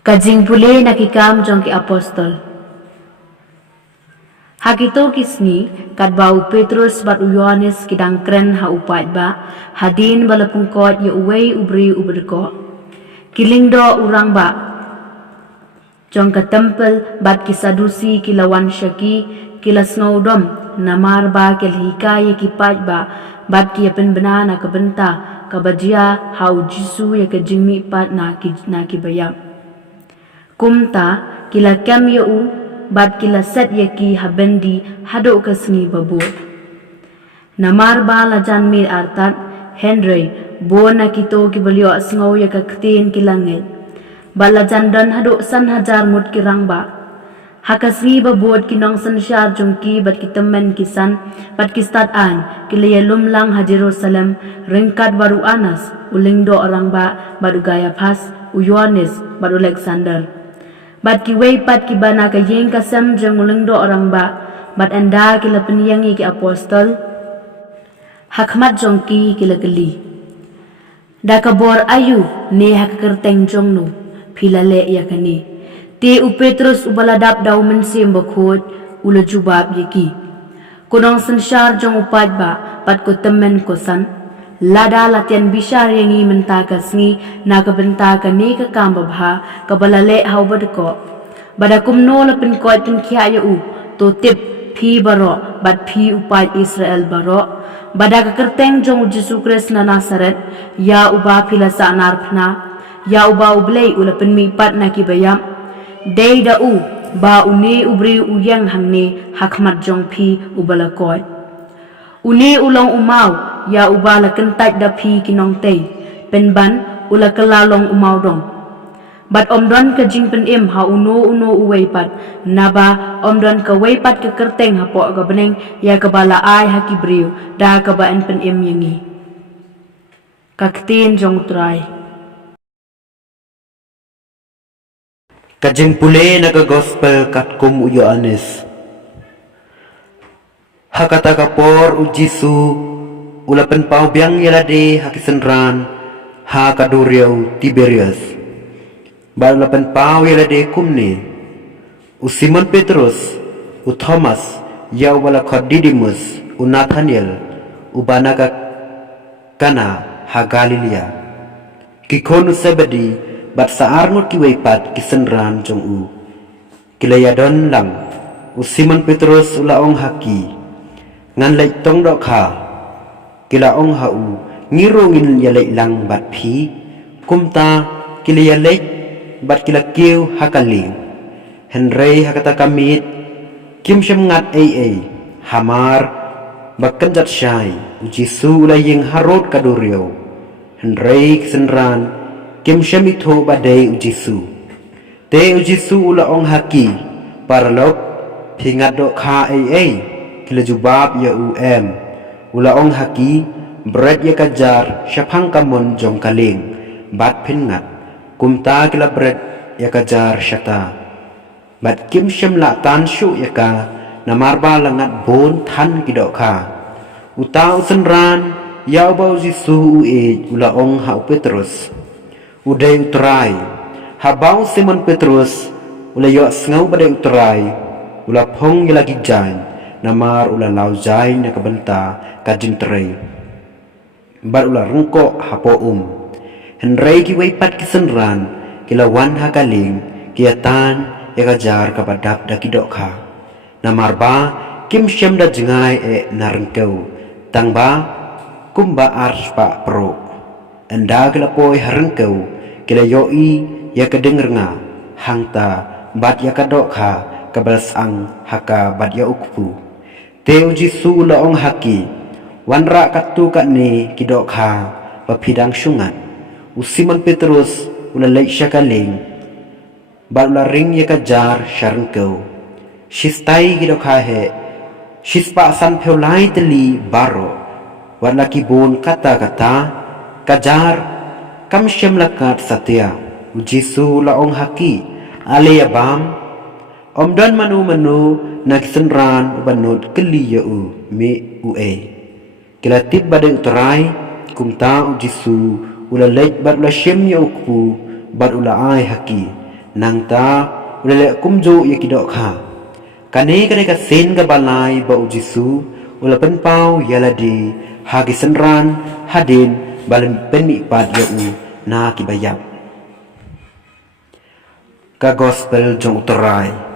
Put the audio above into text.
Kajing pule nakikam jong ki apostol. Hakito kisni kat bau Petrus bat Yohanes kidang kren ha upat ba hadin bala pungkot ya uwei ubri uberko. Kiling do urang ba jong ka tempel bat kisadusi kilawan syaki kilas ngaudom namar ba kel hikaya kipat ba bat ki pen benana ka benta ka bajia hau jisu ya ka jingmi pat na ki bayam. Kumta kila kem ya u bat kila set yaki habendi hado kasni babur. Namar ba lajan mir artat Henry bona kito kibalio asngaw yaka ktin kilangit. Balajan dan hado san hajar mut kirang ba. Hakasni babur kinong san syar jungki bat kitemen kisan bat kistat an kilaya lumlang ha Jerusalem ringkat baru Anas ulingdo orang ba baru gaya pas u Yohanes baru Alexander. Bat ki wei pat ki bana ka yeng kasam jeng ulingdo orang ba bat anda kila penyangi ki apostol hakmat jongki kila geli da kabor ayu ne hakakerteng jongnu pilale ya kani te u Petrus u baladap daw mensim bakhot ula jubab yaki kunong sansyar jong upat ba pat ko temen ko san lada latian bishar yangi mentakas ngi nakabenta ka ne ka kamba bha ka balale hau badko badakum no la pen koy pen khya ya u to tip phi baro bat phi upai Israel baro badaka kerteng jong Jesu Kristus na Nazaret ya uba pila sa narpna ya uba ublei ula pen mi pat na ki bayam dei da u ba uni ubri uyang hangne hakmat jong phi ubala koy uni ulong umaw ya ubala kentaj da phi kinong tei penban ula kelalong umaw dong bat omdon ka jing pen im ha uno uwei pat naba omdon ka wei pat ka kerteng ha po ka beneng ya ka bala ai ha ki briu da ka ba en pen im yangi ka ktin jong trai Kajing pule naga gospel kat kum u Yohanes hakata kapor u Jisu ulapen pau biang yalade hakisenran ha kaduriau Tiberius ba ulapen pau yalade kumne u Simon Petrus u Thomas ya wala Didimus u Nathaniel u banaga kana ha Galilea kikonu sebedi bat saar ngot kiwei pat kisenran jong u kilayadon lang u Simon Petrus ulaong haki ngan lai tong dok kha kila ong ha u ngirongin ya lai lang bat phi kumta kila ya lai bat kila kiu hakaling Henry hakata kamit kim shem ngat ai hamar bakkan jat syai u Jisu ulaying harot kadurio Henry kisenran kim shem itho badai u Jisu te u Jisu ulaong haki parlok pingat dok kha ai kila jubab ya ulaong haki bread ya kajar syapang kamon jong kaling bat pingat kumta kila bread ya kajar syata bat kim shem la tan shu ya ka namarba langat bon than kidok ka uta usenran ya bau Jisu ulaong ha Petrus udai utrai habau Simon Petrus ulayo snau badai utrai ula phong lagi jain namar ula laujai na kabenta kajin tray bar ula rungko hapo Henry ki wei pat kisenran kilawan hakaling kiatan ya kajar kabadap da kidok ka namar ba kim shem da jengai narengkau tang ba kumba ars pa pro enda kilapoi harengkau kila yoi ya kedenger nga hangta bat ya kadok ka kabals ang haka bat ya ukpu teu Jisu ulaong haki wanra katu kat ne kidok ha papidang syungat u Simon Petrus ulalai syakaling bat ularing ya kajar syarengkau shistai kidok ha he shispa san peulai teli baro wat laki bon kata-kata kajar kam syem lakat satya u Jisu ulaong haki ale yabam omdan manu nakisenran banut keli ya u me u kila tip badai utrai kumta u Jisu ula leit bat ula shem ya ukpu bat ula ai haki nang ta ulele kumjo ya kidok kha kane kare ka sen ka balai ba ujisu ulapan pau yaladi hagi senran hadin balan penmi pad ya u na kibayap ka gospel jong uterai